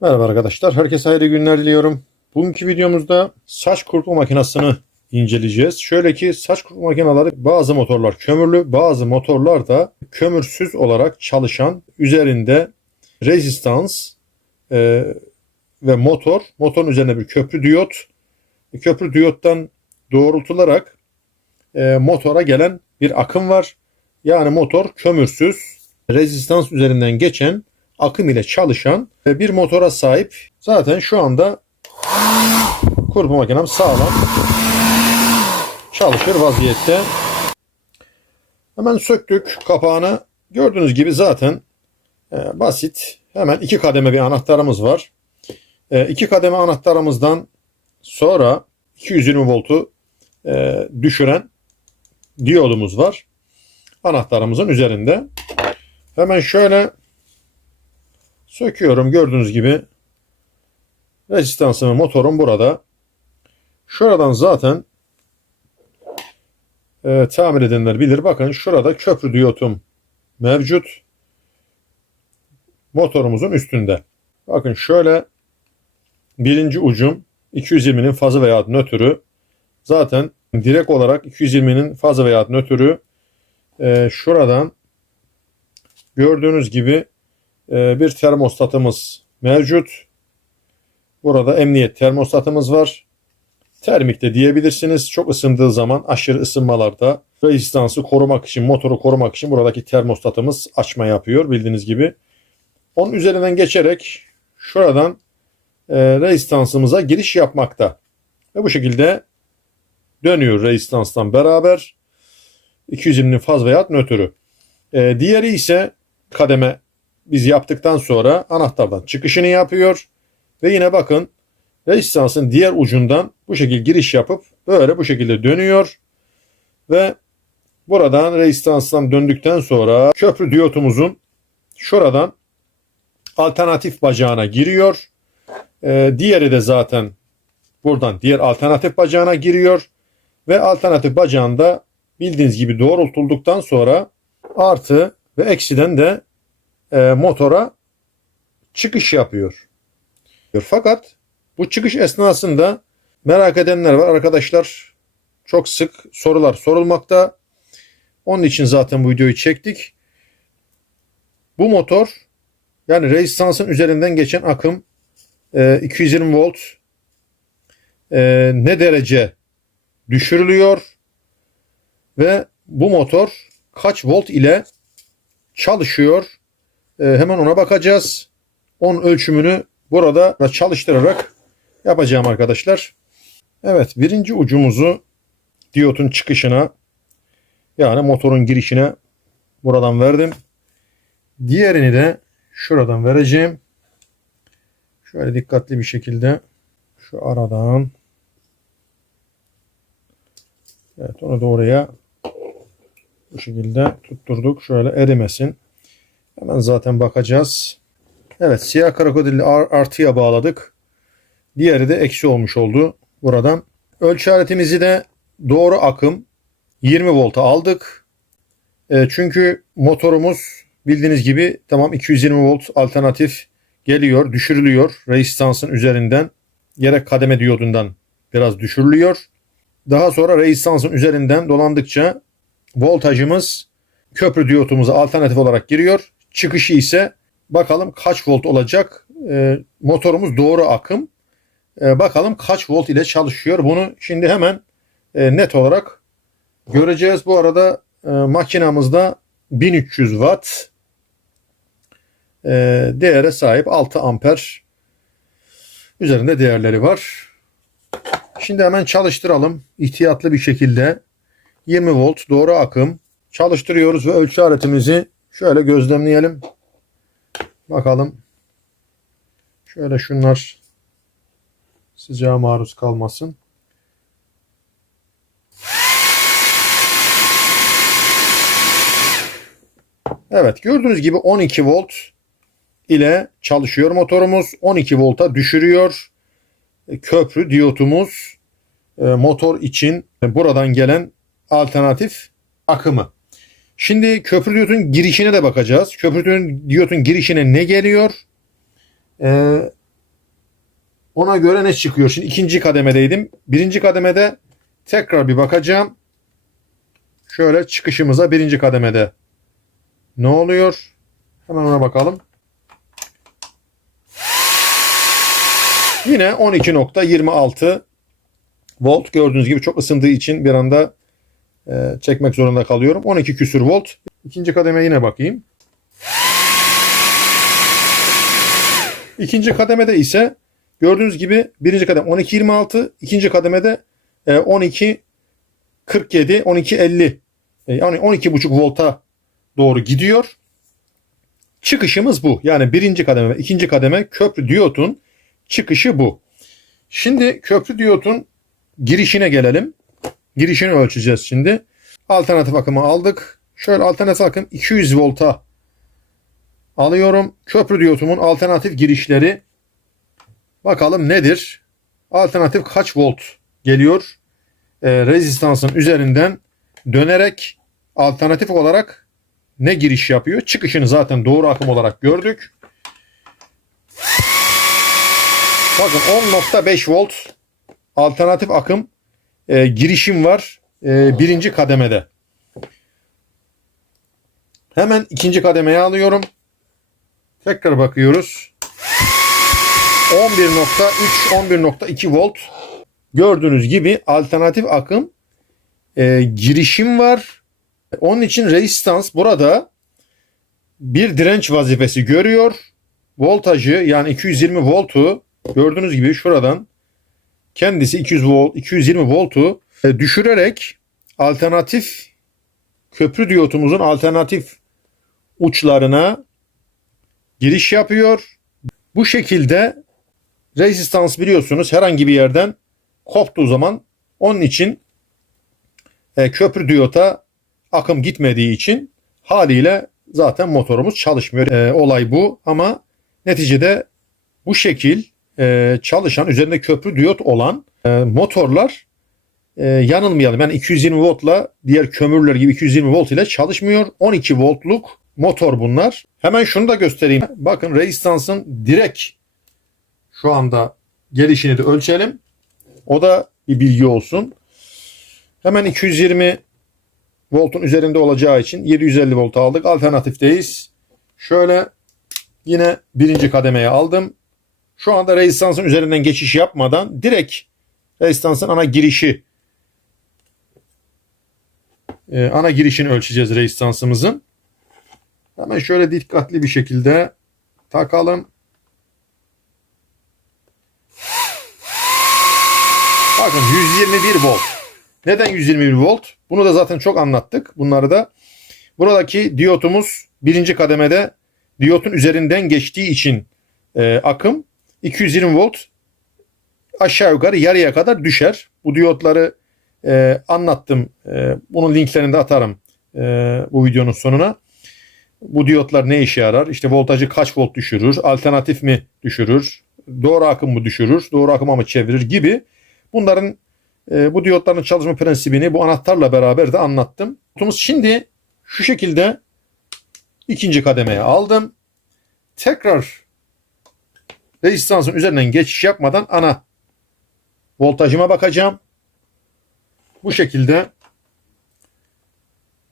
Merhaba arkadaşlar. Herkese hayırlı günler diliyorum. Bugünkü videomuzda saç kurutma makinesini inceleyeceğiz. Şöyle ki saç kurutma makineleri bazı motorlar kömürlü, bazı motorlar da kömürsüz olarak çalışan üzerinde rezistans e, ve motor, motorun üzerine bir köprü diyot, köprü diyottan doğrultularak e, motora gelen bir akım var. Yani motor kömürsüz, rezistans üzerinden geçen akım ile çalışan bir motora sahip. Zaten şu anda kurutma makinem sağlam çalışır vaziyette. Hemen söktük kapağını. Gördüğünüz gibi zaten e, basit. Hemen iki kademe bir anahtarımız var. E, iki kademe anahtarımızdan sonra 220 voltu e, düşüren diyodumuz var. Anahtarımızın üzerinde. Hemen şöyle söküyorum. Gördüğünüz gibi rezistansımı motorum burada. Şuradan zaten e, tamir edenler bilir. Bakın şurada köprü diyotum mevcut. Motorumuzun üstünde. Bakın şöyle birinci ucum 220'nin fazı veya nötrü zaten direkt olarak 220'nin fazı veya nötrü e, şuradan gördüğünüz gibi bir termostatımız mevcut. Burada emniyet termostatımız var. Termik de diyebilirsiniz. Çok ısındığı zaman aşırı ısınmalarda rezistansı korumak için, motoru korumak için buradaki termostatımız açma yapıyor bildiğiniz gibi. Onun üzerinden geçerek şuradan e, rezistansımıza giriş yapmakta. Ve bu şekilde dönüyor rezistanstan beraber 220'nin faz veya nötrü. E, diğeri ise kademe biz yaptıktan sonra anahtardan çıkışını yapıyor. Ve yine bakın rezistansın diğer ucundan bu şekilde giriş yapıp böyle bu şekilde dönüyor. Ve buradan rezistanstan döndükten sonra köprü diyotumuzun şuradan alternatif bacağına giriyor. Ee, diğeri de zaten buradan diğer alternatif bacağına giriyor. Ve alternatif bacağında bildiğiniz gibi doğrultulduktan sonra artı ve eksiden de e, motora çıkış yapıyor. Fakat bu çıkış esnasında merak edenler var arkadaşlar. Çok sık sorular sorulmakta. Onun için zaten bu videoyu çektik. Bu motor yani rezistansın üzerinden geçen akım e, 220 volt e, ne derece düşürülüyor ve bu motor kaç volt ile çalışıyor hemen ona bakacağız. Onun ölçümünü burada çalıştırarak yapacağım arkadaşlar. Evet birinci ucumuzu diyotun çıkışına yani motorun girişine buradan verdim. Diğerini de şuradan vereceğim. Şöyle dikkatli bir şekilde şu aradan Evet onu da oraya bu şekilde tutturduk. Şöyle erimesin. Hemen zaten bakacağız. Evet siyah krokodili artıya bağladık. Diğeri de eksi olmuş oldu buradan. Ölçü aletimizi de doğru akım 20 volta aldık. E, çünkü motorumuz bildiğiniz gibi tamam 220 volt alternatif geliyor, düşürülüyor rezistansın üzerinden. Gerek kademe diyodundan biraz düşürülüyor. Daha sonra rezistansın üzerinden dolandıkça voltajımız köprü diyotumuza alternatif olarak giriyor. Çıkışı ise bakalım kaç volt olacak. E, motorumuz doğru akım. E, bakalım kaç volt ile çalışıyor. Bunu şimdi hemen e, net olarak göreceğiz. Bu arada e, makinamızda 1300 watt e, değere sahip 6 amper üzerinde değerleri var. Şimdi hemen çalıştıralım. İhtiyatlı bir şekilde 20 volt doğru akım çalıştırıyoruz ve ölçü aletimizi şöyle gözlemleyelim. Bakalım. Şöyle şunlar sıcağa maruz kalmasın. Evet gördüğünüz gibi 12 volt ile çalışıyor motorumuz. 12 volta düşürüyor. Köprü diyotumuz e, motor için buradan gelen alternatif akımı. Şimdi köprü diyotun girişine de bakacağız. Köprü diyotun girişine ne geliyor? Ee, Ona göre ne çıkıyor? Şimdi ikinci kademedeydim. Birinci kademede tekrar bir bakacağım. Şöyle çıkışımıza birinci kademede ne oluyor? Hemen ona bakalım. Yine 12.26 volt gördüğünüz gibi çok ısındığı için bir anda çekmek zorunda kalıyorum. 12 küsür volt. İkinci kademe yine bakayım. İkinci kademede ise gördüğünüz gibi birinci kademe 12.26, ikinci kademede e, 12.47, 12.50 e, yani 12.5 volta doğru gidiyor. Çıkışımız bu. Yani birinci kademe ve ikinci kademe köprü diyotun çıkışı bu. Şimdi köprü diyotun girişine gelelim. Girişini ölçeceğiz şimdi. Alternatif akımı aldık. Şöyle alternatif akım 200 volta alıyorum. Köprü diyotumun alternatif girişleri bakalım nedir? Alternatif kaç volt geliyor? E, rezistansın üzerinden dönerek alternatif olarak ne giriş yapıyor? Çıkışını zaten doğru akım olarak gördük. Bakın 10.5 volt alternatif akım e, girişim var e, birinci kademede. Hemen ikinci kademeye alıyorum. Tekrar bakıyoruz. 11.3 11.2 volt gördüğünüz gibi alternatif akım e, girişim var. Onun için rezistans burada bir direnç vazifesi görüyor. Voltajı yani 220 voltu gördüğünüz gibi şuradan kendisi 200 volt 220 voltu e, düşürerek alternatif köprü diyotumuzun alternatif uçlarına giriş yapıyor. Bu şekilde rezistans biliyorsunuz herhangi bir yerden koptuğu zaman onun için e, köprü diyota akım gitmediği için haliyle zaten motorumuz çalışmıyor. E, olay bu ama neticede bu şekil e, çalışan üzerinde köprü diyot olan e, motorlar e, yanılmayalım. Yani 220 voltla diğer kömürler gibi 220 volt ile çalışmıyor. 12 voltluk motor bunlar. Hemen şunu da göstereyim. Bakın rezistansın direkt şu anda gelişini de ölçelim. O da bir bilgi olsun. Hemen 220 voltun üzerinde olacağı için 750 volt aldık. Alternatifteyiz. Şöyle yine birinci kademeye aldım. Şu anda rezistansın üzerinden geçiş yapmadan direkt rezistansın ana girişi e, ana girişini ölçeceğiz rezistansımızın. Hemen şöyle dikkatli bir şekilde takalım. Bakın 121 volt. Neden 121 volt? Bunu da zaten çok anlattık. Bunları da. Buradaki diyotumuz birinci kademede diyotun üzerinden geçtiği için e, akım 220 volt aşağı yukarı yarıya kadar düşer. Bu diyotları e, anlattım. E, bunun linklerini de atarım e, bu videonun sonuna. Bu diyotlar ne işe yarar? İşte voltajı kaç volt düşürür? Alternatif mi düşürür? Doğru akım mı düşürür? Doğru akıma mı çevirir gibi. Bunların e, bu diyotların çalışma prensibini bu anahtarla beraber de anlattım. Şimdi şu şekilde ikinci kademeye aldım. Tekrar rezistansın üzerinden geçiş yapmadan ana voltajıma bakacağım. Bu şekilde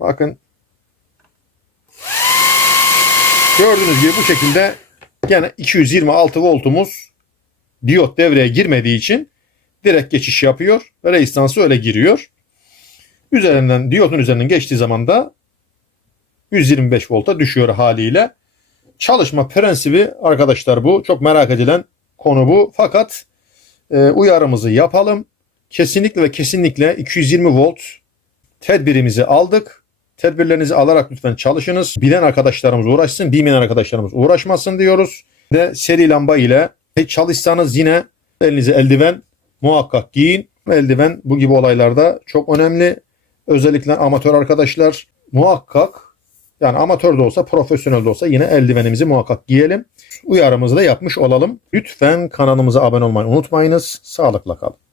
bakın gördüğünüz gibi bu şekilde gene 226 voltumuz diyot devreye girmediği için direkt geçiş yapıyor ve rezistansı öyle giriyor. Üzerinden diyotun üzerinden geçtiği zaman da 125 volta düşüyor haliyle. Çalışma prensibi arkadaşlar bu. Çok merak edilen konu bu. Fakat e, uyarımızı yapalım. Kesinlikle ve kesinlikle 220 volt tedbirimizi aldık. Tedbirlerinizi alarak lütfen çalışınız. Bilen arkadaşlarımız uğraşsın, bilmeyen arkadaşlarımız uğraşmasın diyoruz. De seri lamba ile çalışsanız yine elinize eldiven muhakkak giyin. Eldiven bu gibi olaylarda çok önemli. Özellikle amatör arkadaşlar muhakkak yani amatör de olsa profesyonel de olsa yine eldivenimizi muhakkak giyelim. Uyarımızı da yapmış olalım. Lütfen kanalımıza abone olmayı unutmayınız. Sağlıkla kalın.